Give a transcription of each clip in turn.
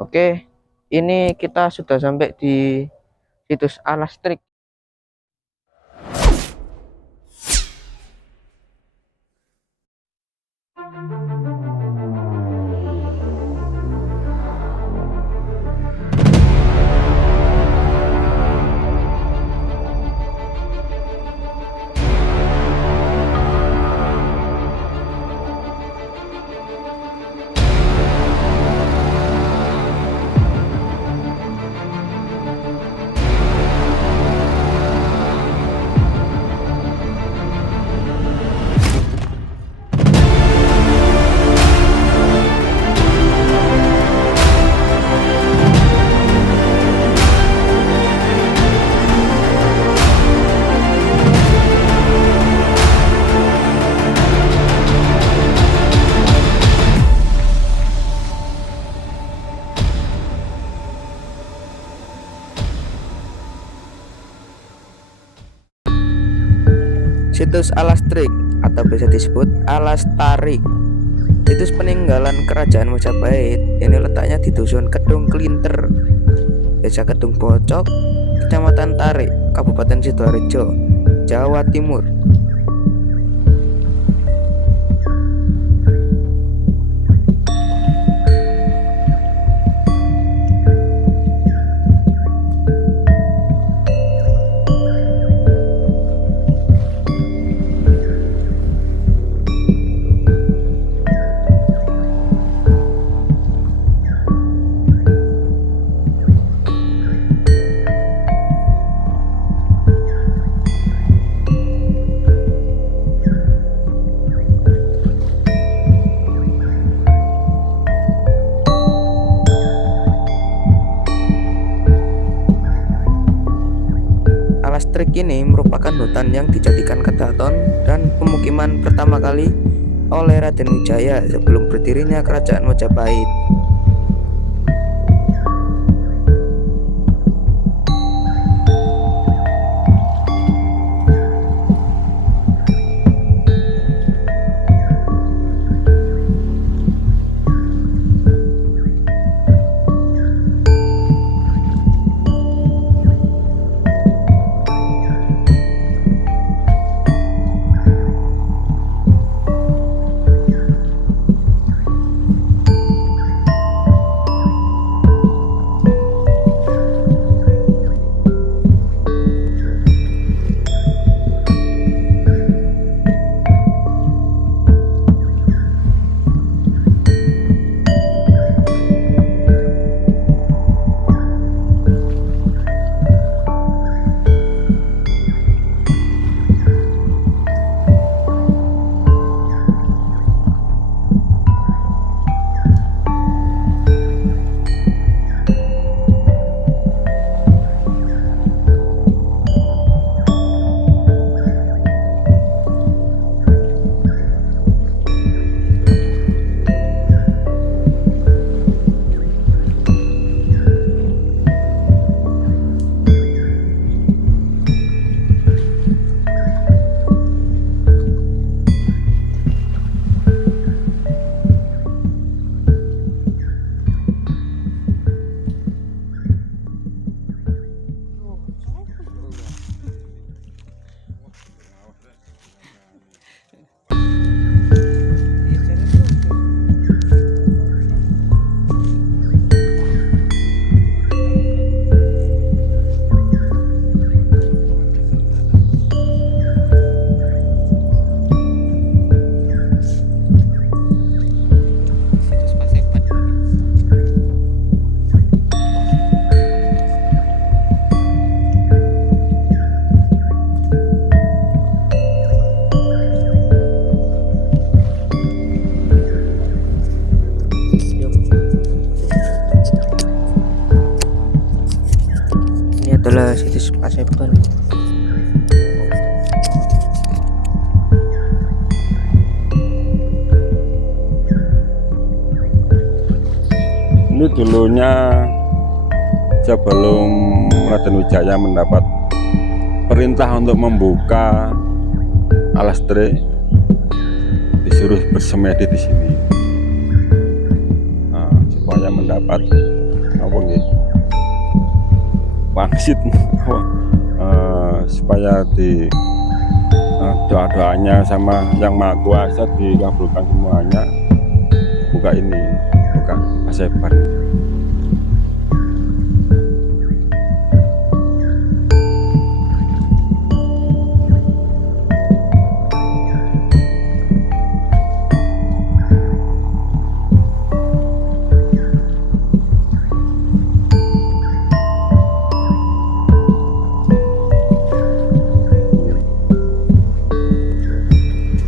Oke, ini kita sudah sampai di situs Alastrik. Situs Alastrik atau bisa disebut Alastarik, situs peninggalan kerajaan Majapahit. Ini letaknya di dusun Kedung Klinter, desa Kedung Bocok, kecamatan Tarik, Kabupaten Sidoarjo, Jawa Timur. Alastrik ini merupakan hutan yang dijadikan keraton dan pemukiman pertama kali oleh Raden Wijaya sebelum berdirinya kerajaan Majapahit. Adalah situs Paseban. Ini dulunya sebelum Raden Wijaya mendapat perintah untuk membuka Alastrik, disuruh bersemedi di sini supaya mendapat apa nggih wangsit supaya di doa-doanya sama Yang Maha Kuasa dikabulkan semuanya. Buka ini, buka Paseban.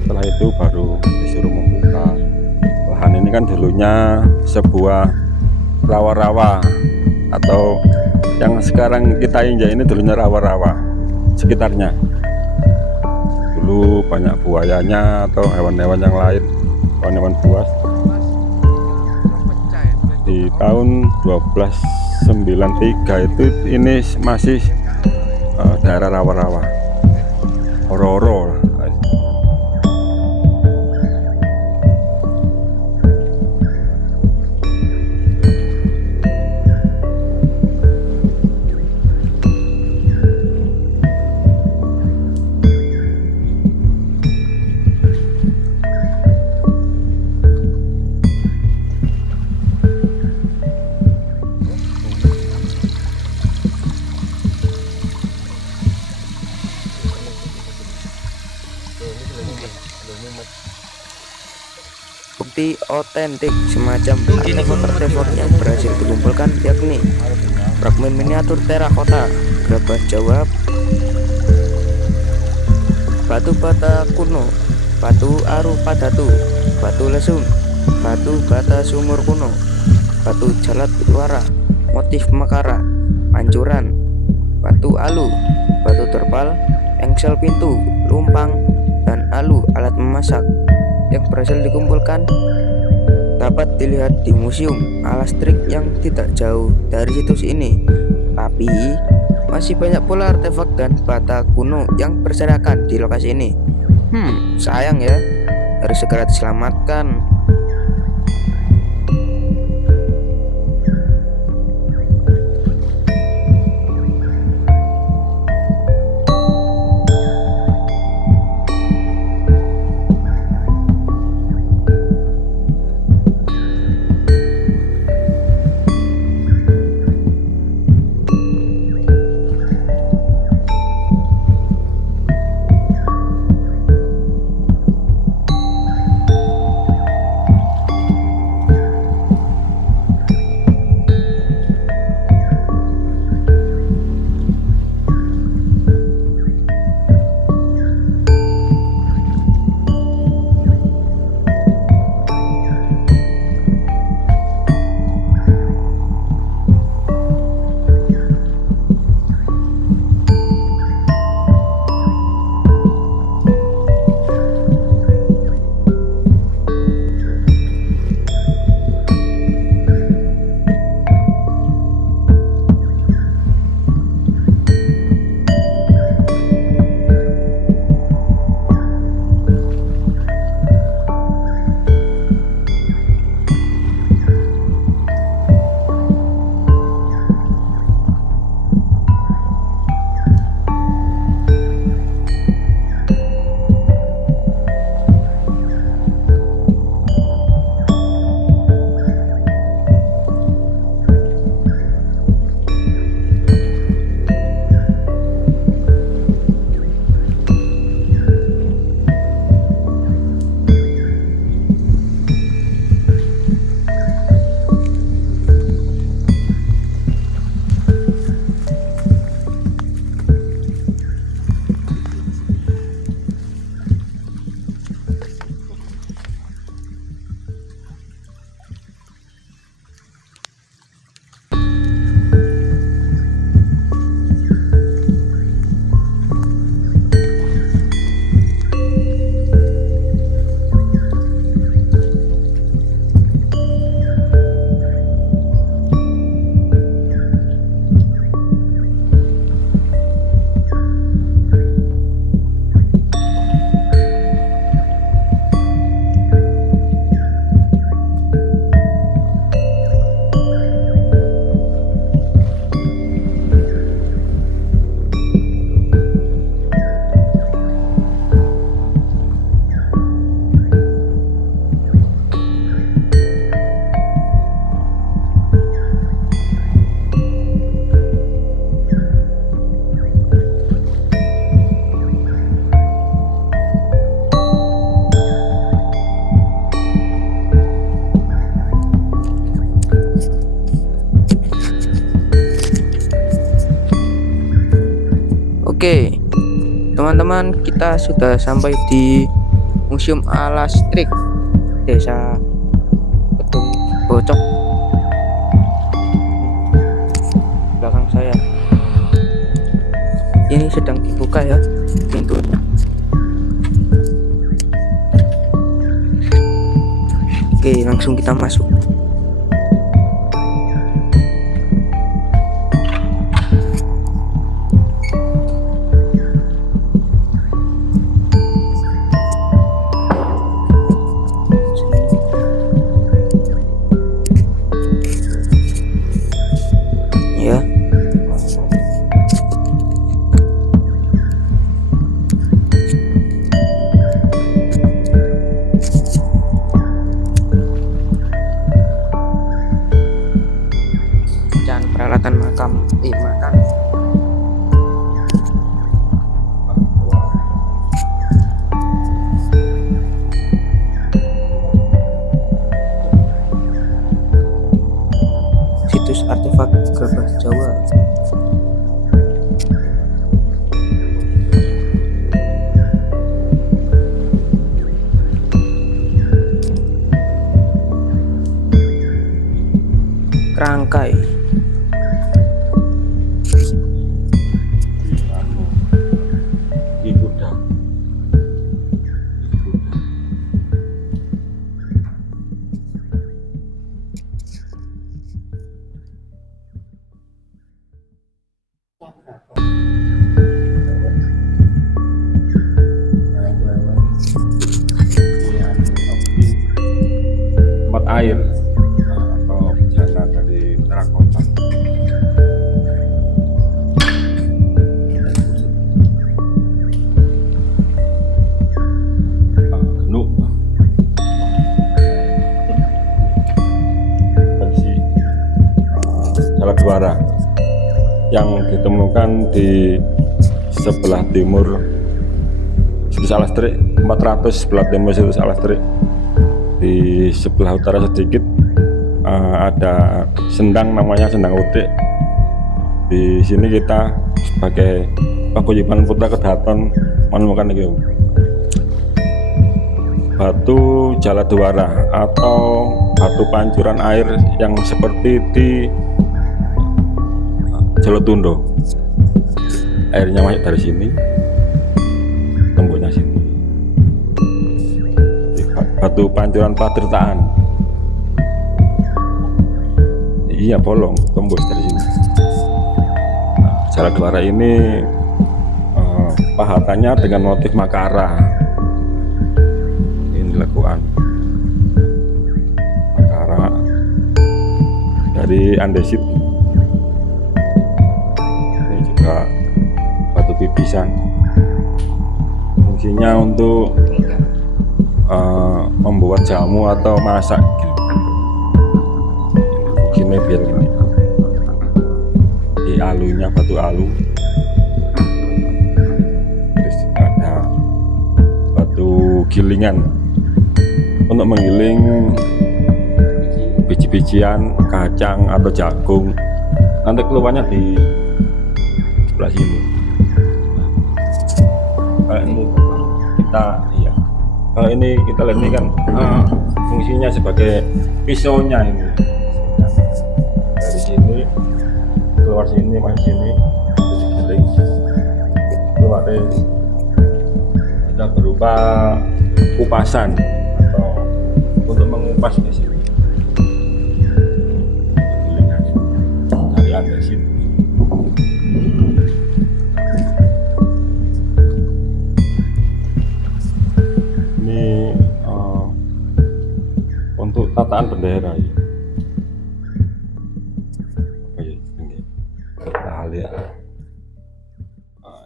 Setelah itu baru disuruh membuka. Lahan ini kan dulunya sebuah rawa-rawa, atau yang sekarang kita injak ini dulunya rawa-rawa sekitarnya. Dulu banyak buayanya atau hewan-hewan yang lain, hewan-hewan buas. Di tahun 1293 itu ini masih daerah rawa-rawa, oro-oro. Bukti otentik semacam artefak yang berhasil dikumpulkan yakni fragmen miniatur terakota, gerabah Jawa, batu bata kuno, batu aru padatu, batu lesung, batu bata sumur kuno, batu jalat wara, motif makara, pancuran, batu alu, batu terpal, engsel pintu, lumpang, dan alu alat memasak yang berhasil dikumpulkan dapat dilihat di Museum Alastrik yang tidak jauh dari situs ini. Tapi masih banyak pula artefak dan bata kuno yang berserakan di lokasi ini. Sayang ya, harus segera diselamatkan. Oke, teman-teman, kita sudah sampai di Museum Alastrik Desa Kedung Bocok. Belakang saya ini sedang dibuka ya pintunya. Oke, langsung kita masuk. Ya, dan peralatan makan. Situs artefak Gabah Jawa. Kerangkai. Tempat air atau bejana dari terakota. Genuk versi Jaladuara yang ditemukan di sebelah timur Situs Alastrik, 400 sebelah timur Situs Alastrik. Di sebelah utara sedikit ada sendang, namanya Sendang Utik. Di sini kita sebagai paguyuban Putra Kedaton menemukan ini batu Jaladuara atau batu pancuran air yang seperti di Jolotundo. Airnya masuk dari sini, tembusnya sini. Batu pancuran Patirtaan. Iya, bolong, tembus dari sini. Nah, Jaladuara ini pahatannya dengan motif Makara. Ini lekuan Makara dari andesit. Ini juga batu pipisan. Fungsinya untuk membuat jamu atau masak gitu. Gini biar gini. Di alunya batu alu. Terus ada batu gilingan untuk menggiling biji-bijian, kacang atau jagung. Nanti keluarnya di sebelah sini. Kalau ini kita kalau ini kita lihat ini kan fungsinya sebagai pisaunya ini. Dari sini keluar sini, masuk sini, terus keluar kita berupa kupasan atau untuk mengupas di sini. Dari andesit. Untuk tataan bendera ya. Oke, ini kita lihat.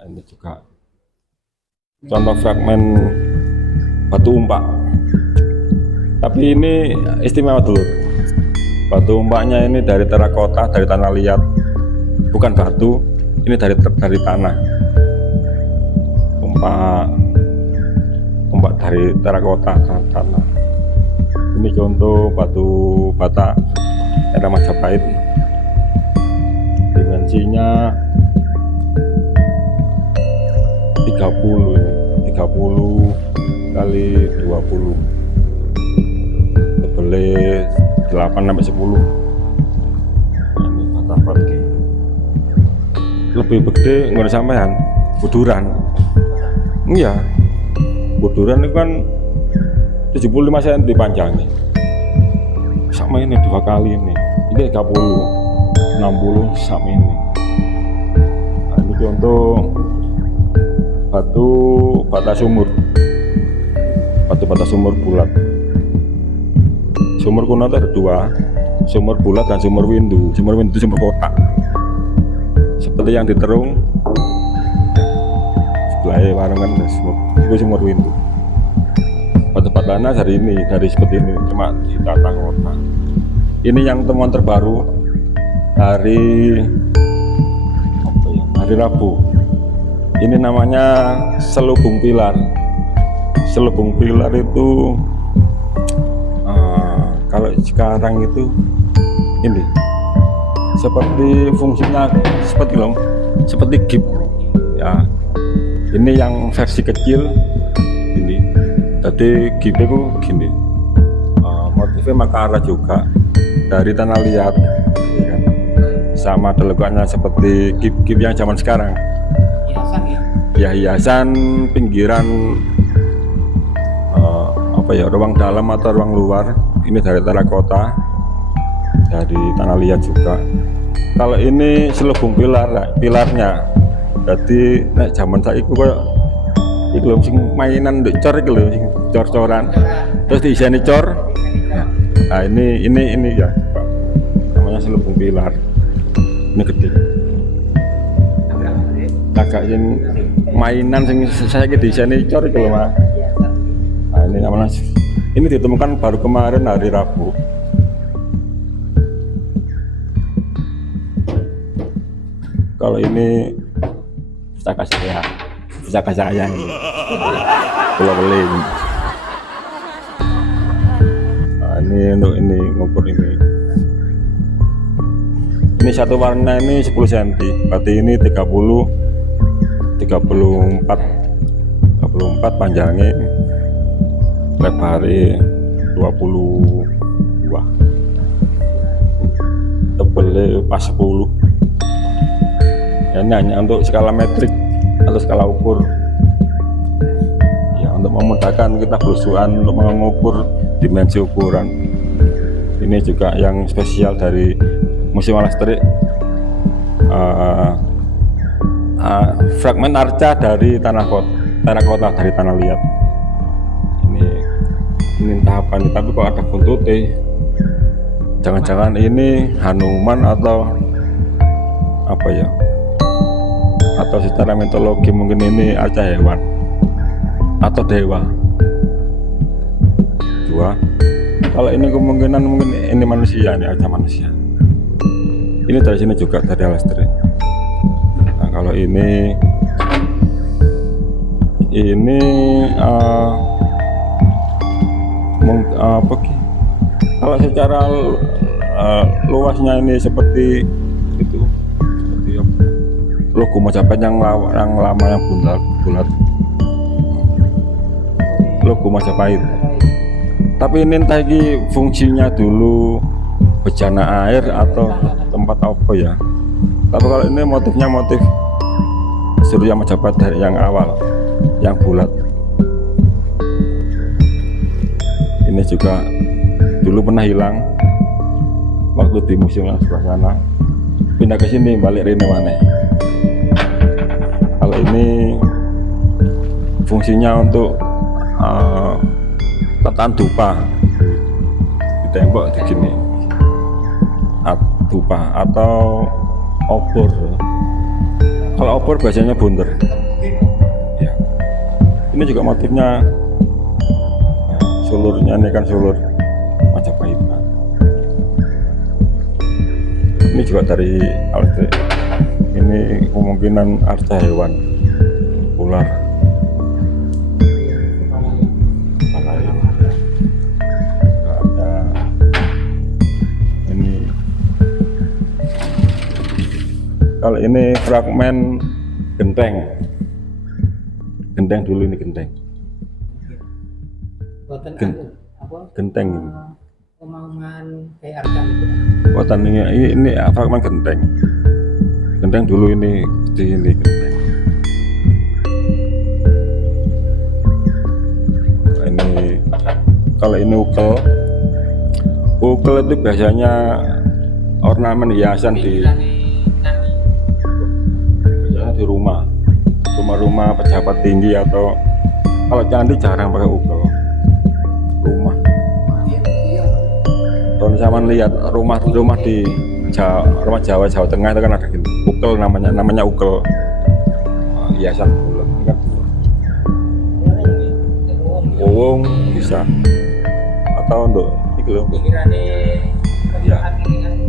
Ini juga contoh fragmen batu umpak. Tapi ini istimewa dulu. Batu umpaknya ini dari terakota, dari tanah liat, bukan batu. Ini dari tanah. Umpak dari terakota, tanah. Ini contoh batu bata era Majapahit. Dimensinya 30 ini. 30 kali 20 tebelnya 8 sampai 10. Nah, ini batafat lebih gede nggak sampean buduran. Iya, buduran itu kan 75 cm panjangnya, sama ini 2 kali ini 30 60 sama ini. Nah, ini untuk batu bata sumur bulat. Sumur kuno itu ada 2, sumur bulat dan sumur windu. Sumur windu itu sumur kotak seperti yang diterung sebelahnya warungan, itu sumur windu. Batu-batanya dari ini, dari seperti ini, cuma ditata kotak. Ini yang temuan terbaru hari Rabu. Ini namanya selubung pilar. Selubung pilar itu kalau sekarang itu ini seperti fungsinya seperti gip ya. Ini yang versi kecil ini. Jadi gip itu gini, motifnya makara juga dari tanah liat ya kan? Sama delegannya seperti gip-gip yang zaman sekarang ya, hiasan pinggiran ruang dalam atau ruang luar. Ini dari terakota, dari tanah liat juga. Kalau ini selubung pilarnya, jadi nek zaman saiki koyo iki lho sing mainan ndek cor iki lho, sing cor-coran terus diiseni cor. Nah ini ya namanya selubung pilar. Ini gede agak yang mainan sing saya diiseni cor iki lho Mas. Nah ini namanya, ini ditemukan baru kemarin hari Rabu. Kalau ini pusaka saya ini pulau beling. Nah, ini untuk ini ngukur ini satu warna ini 10 cm, berarti ini 34 panjangnya, lebarnya 22, tebelnya pas 10. Ya, ini hanya untuk skala metrik atau skala ukur ya, untuk memudahkan kita belusuan untuk mengukur dimensi ukuran. Ini juga yang spesial dari Museum Alastrik, fragmen arca dari tanah kota dari tanah liat. Ini tahapan, tapi kok ada buntutnya. Jangan-jangan ini Hanuman atau apa ya, atau secara mitologi mungkin ini arca hewan atau dewa. Kalau ini kemungkinan mungkin ini manusia, ini arca manusia. Ini dari sini juga, dari Alastrik. Nah, kalau ini kalau secara luasnya ini seperti itu, seperti logo Majapahit yang lama yang bulat, logo Majapahit. Tapi ini entah ini fungsinya dulu bejana air atau tempat apa ya. Tapi kalau ini motifnya motif Surya Majapahit dari yang awal, yang bulat. Ini juga dulu pernah hilang waktu di museum yang sebelah sana, pindah ke sini, balik ini mana. Kalau ini fungsinya untuk tetaan dupa di tembok di sini, dupa atau obor. Kalau obor biasanya bunder ya. Ini juga motifnya sulurnya, ini kan sulur Majapahit. Ini juga dari Alastrik. Ini kemungkinan arca hewan ular. Ada ini. Kalau ini fragmen genteng Genteng dulu ini genteng. Boten Gen- anu apa Genteng. omongan kayak arkan itu. Buatan ini apa memang genteng. Genteng dulu ini di ini genteng. Ini kalau ini ukel itu biasanya ornamen hiasan biasanya di rumah pejabat tinggi, atau kalau candi jarang pakai ukel. Rumah kalau misalnya lihat rumah di rumah Jawa Tengah itu kan ada gitu, ukel namanya ukel. Hiasan bulan kan wong bisa, atau untuk itu loh ya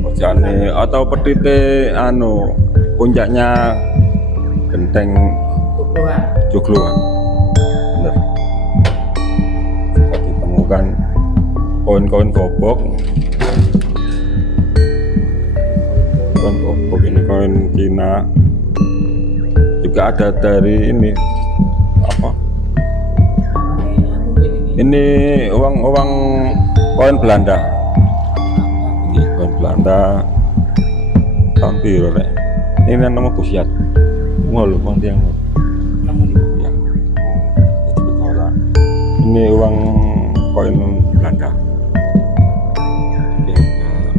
ojane, atau pedite anu puncaknya genteng jogloan. Bener, kita ditemukan koin-koin gobok ini, koin Cina juga ada dari ini apa ini uang koin Belanda. Ini koin Belanda tampil rek. Ini nama Kusiat. Ngol uang tiang. Ya. Itu betul. Ini uang koin Belanda.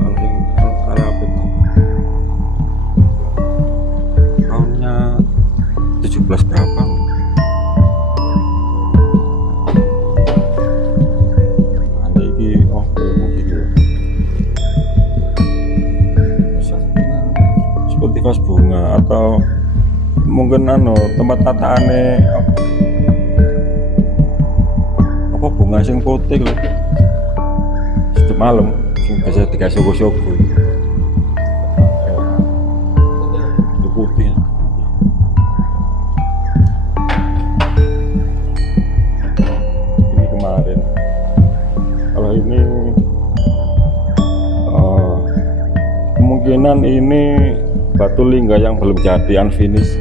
Oke, Arab itu. Tahunnya 17 berapa? Seperti vas bunga, atau mungkin tempat tataane apa bunga sing putih lho. Setiap malam sing biasa dikasih syukur-syukur. Itu putih. Ini kemarin. Kalau ini kemungkinan ini batu lingga yang belum jadi, unfinished,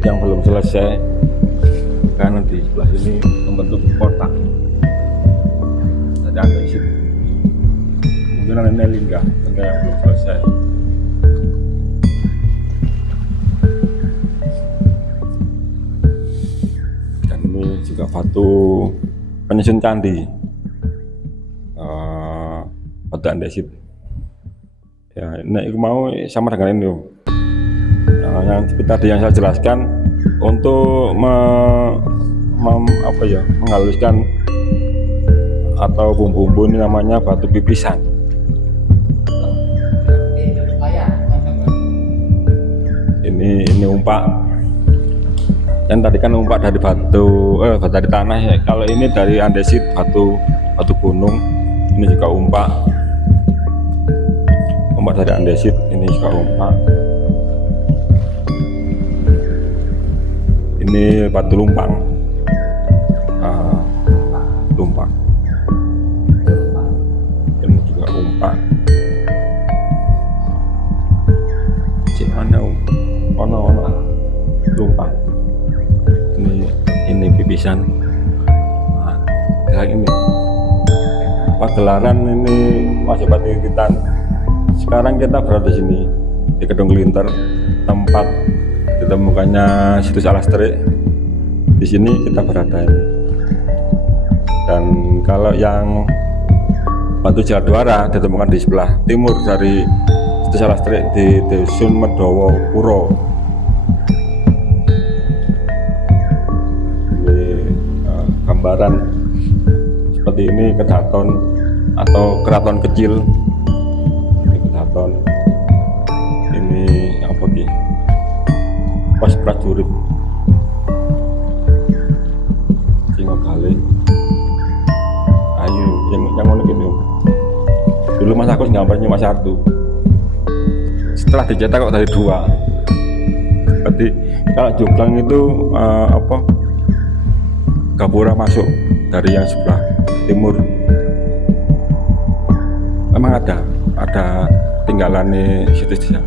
yang belum selesai, karena di sebelah ini membentuk kotak. Ada isi. Kemungkinan ini lingga yang belum selesai. Dan ini juga batu penyusun candi, batu andesit. Ya, ini mau sama dengan ini. Yang seperti tadi yang saya jelaskan, untuk menghaluskan atau bumbu-bumbu ini namanya batu pipisan. Ini umpak. Yang tadi kan umpak dari batu dari tanah ya. Kalau ini dari andesit, batu gunung. Ini juga umpak dari andesit, ini juga umpak. Ini batu lumpang, lumpang. Ini juga umpak. Cik mana ono lumpang. Ini pipisan. Nah, ini pagelaran ini masih batu Titan. Sekarang kita berada di sini di Kedung Klinter, tempat ditemukannya situs Alastrik. Di sini kita berada ini. Dan kalau yang batu Jaladwara ditemukan di sebelah timur dari situs Alastrik di Dusun Medowo Puro. Ini gambaran seperti ini, kedaton atau keraton kecil. Ini apa ki? Pos prajurit Singokali. Ayo yang ngono gini. Dulu Mas Agus gambarnya Mas 1. Setelah dicetak kok dari 2. Berarti kalau Joglang itu Gapura masuk dari yang sebelah timur. Memang ada tinggalan situs ya.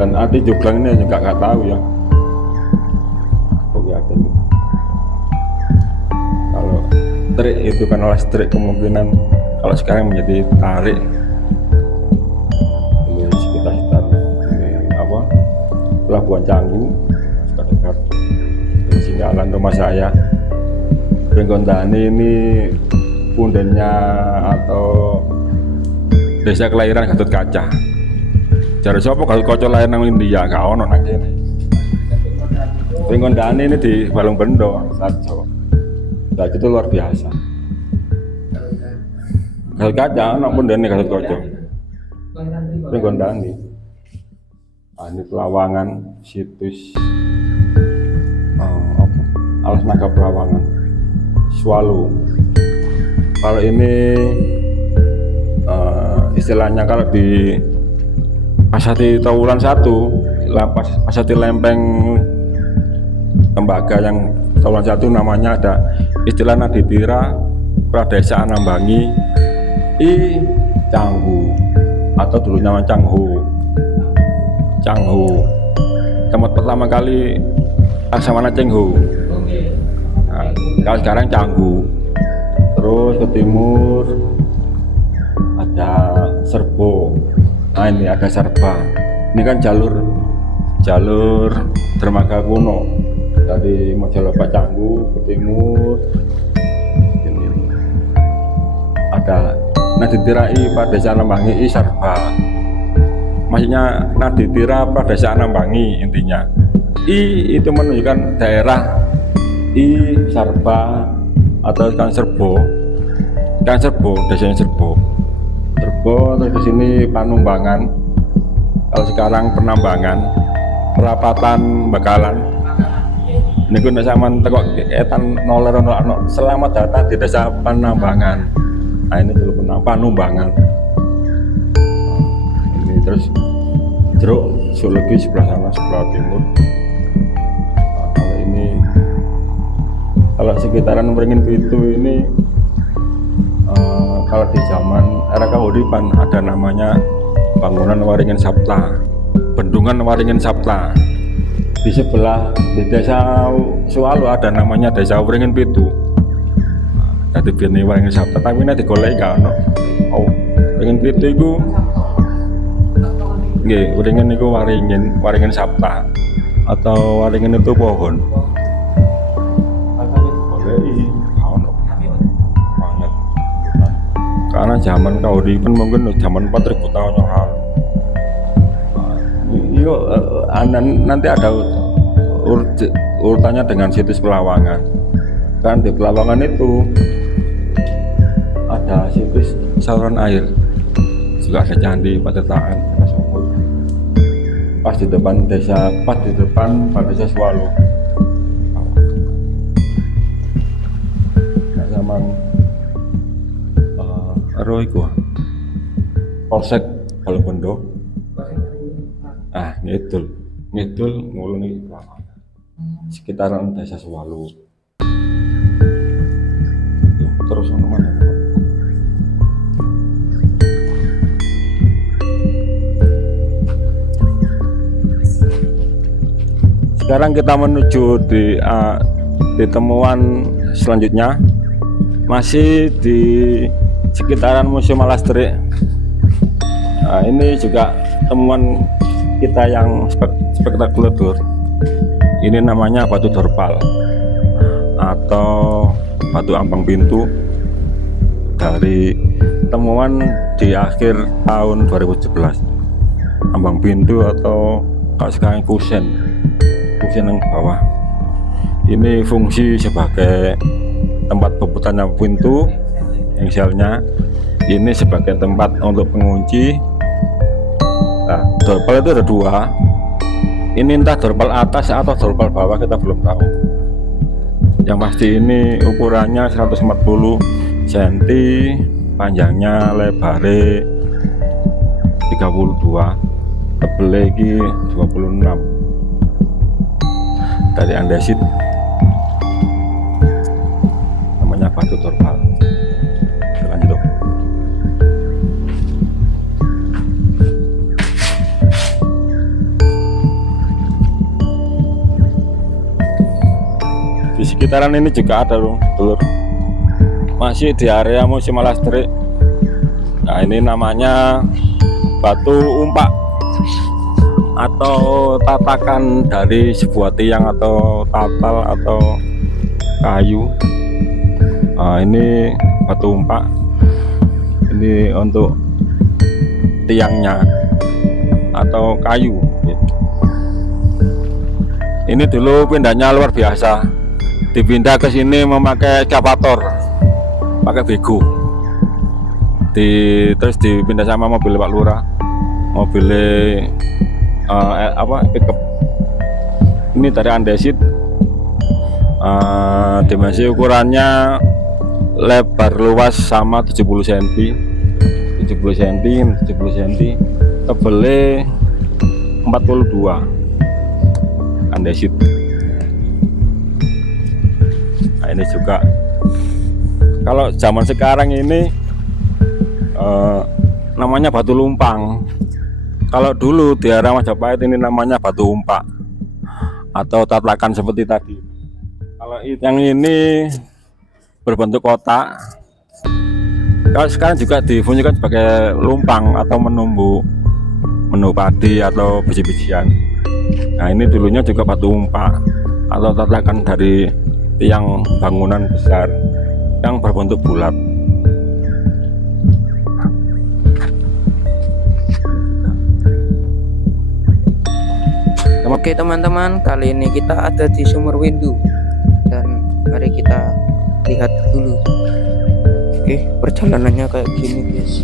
Dan arti Joglang ini juga nggak tahu ya. Oke, trik itu kan alas trik, kemungkinan kalau sekarang menjadi tarik. Ini sekitar ini apa, Pelabuhan Canggu, dekat ini singgalan rumah saya. Benggondani ini pundennya atau desa kelahiran Gatot Kaca. Jare sapa Gatot Kaca lahir nang India, gak ono nang kene. Benggondani ini di Balung Bendo, Sarjo. Nah, itu luar biasa. Gatot Kaca ono pundene Gatot Kaca. Benggondani. Nah, ini Pelawangan, situs Alas Naga Pelawangan, Swallow. Kalau ini istilahnya kalau di Pasati Tawuran 1, Pasati Lempeng Tembaga yang Tawuran 1 namanya ada istilah Naditira Pradesa Anambangi I Canggu atau dulu nama Canghu. Tempat pertama kali Laksamana Cengho. Nah, kalau sekarang Canggu. Terus ke timur ada Serbo. Nah, ini ada Serba. Ini kan jalur dermaga kuno dari Mojolopa Canggu ke timur. Ini ada Naditira I Pradesa Anambangi I Serba. Maksudnya Naditira Pradesa Anambangi intinya. I itu menunjukkan daerah, I Serba atau Kang Serbo, desanya Serbo, terus di sini Panumbangan. Kalau sekarang Penambangan, Perapatan Bakalan. Ini gue zaman tekok etan noler selamat datang di desa Panambangan. Nah ini dulu Panumbangan. Ini terus jeruk zoologi sebelah sana, sebelah timur. Kalau sekitaran Waringin Pitu ini kalau di zaman era Kahuripan ada namanya bangunan Waringin Sapta, bendungan Waringin Sapta. Di sebelah di desa Swallow ada namanya desa Waringin Pitu. Jadi bini Waringin Sapta, tapi ini digoleki gak ono. Oh, Waringin Pitu itu nggih, Waringin itu Waringin Sapta atau Waringin itu pohon. Karena zaman Kahuripan mungkin zaman 4000 tahun yang lalu. Nanti ada urutannya dengan situs Pelawangan. Kan di Pelawangan itu ada situs saluran air, juga ada candi Patirtaan, pas di depan desa Swallow. Zaman iku Polsek Balung Bendo. Ngidul ngulung iki sekitaran desa Swallow. Terus ono mana? Sekarang kita menuju di temuan selanjutnya, masih di sekitaran Museum Alas Trik. Nah, ini juga temuan kita yang spektakuler. Ini namanya batu dorpal atau batu ambang pintu, dari temuan di akhir tahun 2017. Ambang pintu atau kalau sekarang kusen yang bawah. Ini fungsi sebagai tempat pembuatan pintu. Misalnya ini sebagai tempat untuk pengunci. Nah, dorpal itu ada dua. Ini entah dorpal atas atau dorpal bawah, kita belum tahu. Yang pasti ini ukurannya 140 cm, panjangnya lebarnya 32, tebelnya lagi 26. Dari andesit, namanya batu dorpal. Lanjut. Di sekitaran ini juga ada loh, telur masih di area Museum Alastrik. Nah, ini namanya batu umpak atau tatakan dari sebuah tiang atau tatal atau kayu. Nah, ini batu umpak, ini untuk tiangnya atau kayu. Ini dulu pindahnya luar biasa, dipindah ke sini memakai ekskavator, pakai bego, terus dipindah sama mobil Pak Lurah, mobil pickup. Ini dari andesit, dimensi ukurannya lebar luas sama 70 cm, 70 cm, 70 cm, tebelnya 42 andesit. Nah, ini juga kalau zaman sekarang ini namanya batu lumpang. Kalau dulu di area Majapahit ini namanya batu umpak atau tatakan seperti tadi. Kalau yang ini berbentuk kotak, kalau sekarang juga difungsikan sebagai lumpang atau menu padi atau biji-bijian. Nah, ini dulunya juga batu umpak atau tatakan dari tiang bangunan besar yang berbentuk bulat. Oke teman-teman, kali ini kita ada di Sumur Windu dan mari kita lihat dulu. Oke, perjalanannya kayak gini guys.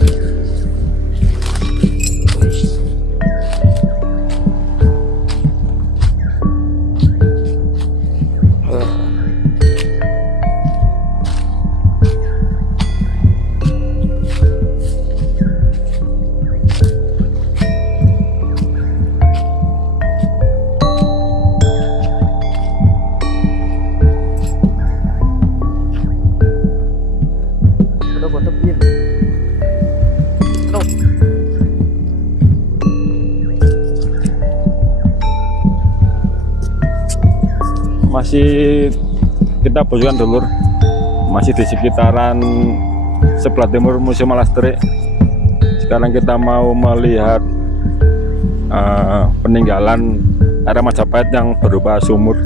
Masih kita bojokan dulur, masih di sekitaran sebelah timur Museum Alastrik. Sekarang kita mau melihat peninggalan area Majapahit yang berupa sumur.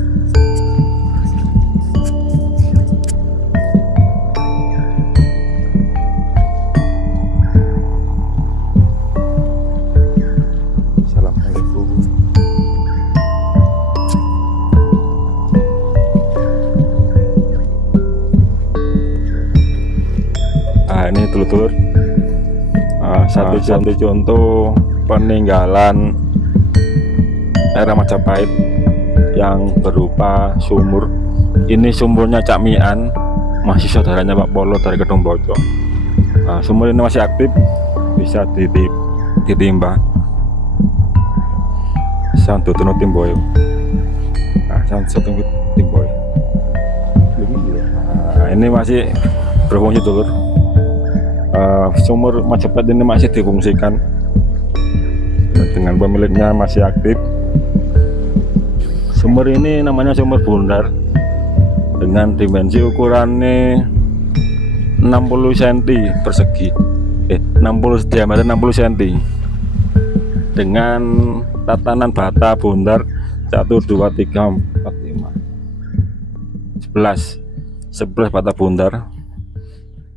Nah, ini dulur-dulur satu contoh peninggalan era Majapahit yang berupa sumur. Ini sumurnya Cak Mian, masih saudaranya Pak Polo dari Kedung Bocok. Nah, sumur ini masih aktif, bisa ditimba. Santo Tunu Timboy. Nah, Santo Tunu Timboy. Nah, ini masih berfungsi dulur. Sumur Majapahit ini masih difungsikan dengan pemiliknya masih aktif. Sumur ini namanya sumur bundar dengan dimensi ukurannya 60 cm persegi, 60 diameter 60 cm dengan tatanan bata bundar 1, 2, 3, 4, 5, 11 bata bundar.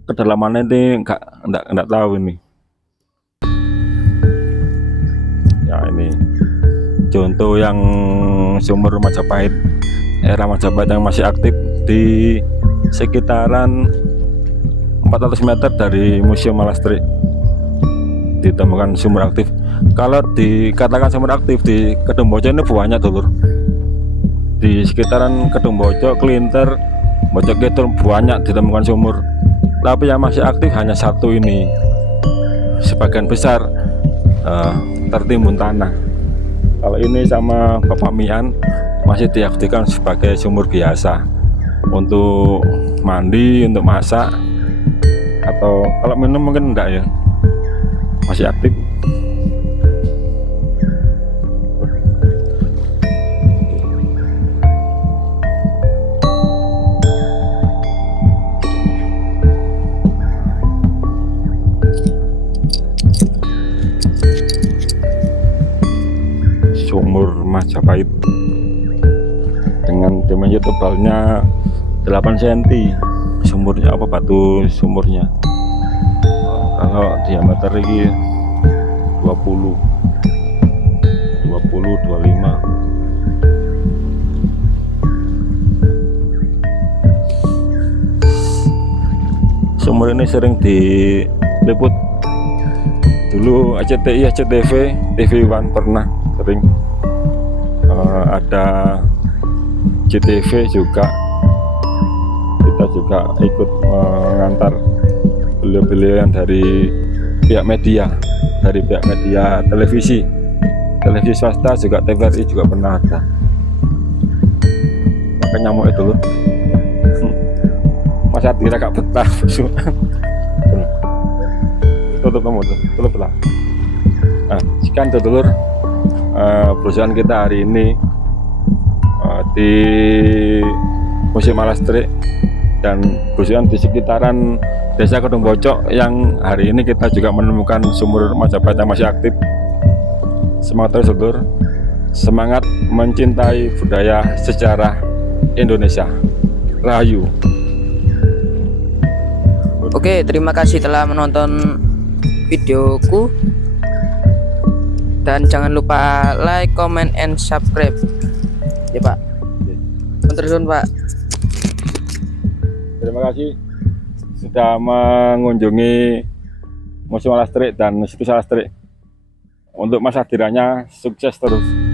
Kedalamannya ini enggak tahu ini. Ya, ini contoh yang sumur Majapahit, era Majapahit yang masih aktif di sekitaran 400 meter dari Museum Alastrik. Ditemukan sumur aktif. Kalau dikatakan sumur aktif di Kedung Bocok ini banyak dulur. Di sekitaran Kedung Bocok, Klinter, Bocok Kidul banyak ditemukan sumur. Tapi yang masih aktif hanya satu ini. Sebagian besar tertimbun tanah. Kalau ini sama Bapak Mian masih diaktifkan sebagai sumur biasa untuk mandi, untuk masak, atau kalau minum mungkin enggak ya, masih aktif. sumur Majapahit dengan dimensi tebalnya 8 cm sumurnya, apa batu sumurnya. Kalau diameter ini 20 25. Sumur ini sering diliput dulu RCTI, SCTV, TV One pernah sering, ada JTV juga. Kita juga ikut mengantar beliau-beliau yang dari pihak media televisi swasta juga, TVRI juga pernah ada. Maka nyamuk itu loh masa tidak gak betah tutup lah. Nah, sekian dulur perusahaan kita hari ini di Museum Alastrik dan perusahaan di sekitaran Desa Kedung Bocok, yang hari ini kita juga menemukan sumur Majapahit yang masih aktif. Semangat terus dulur, semangat mencintai budaya sejarah Indonesia. Rahayu. Oke, terima kasih telah menonton videoku, dan jangan lupa like, comment, and subscribe ya Pak. Terus Pak, Terima kasih sudah mengunjungi Museum Alastrik dan Situs Alastrik. Untuk masa hadirannya sukses terus.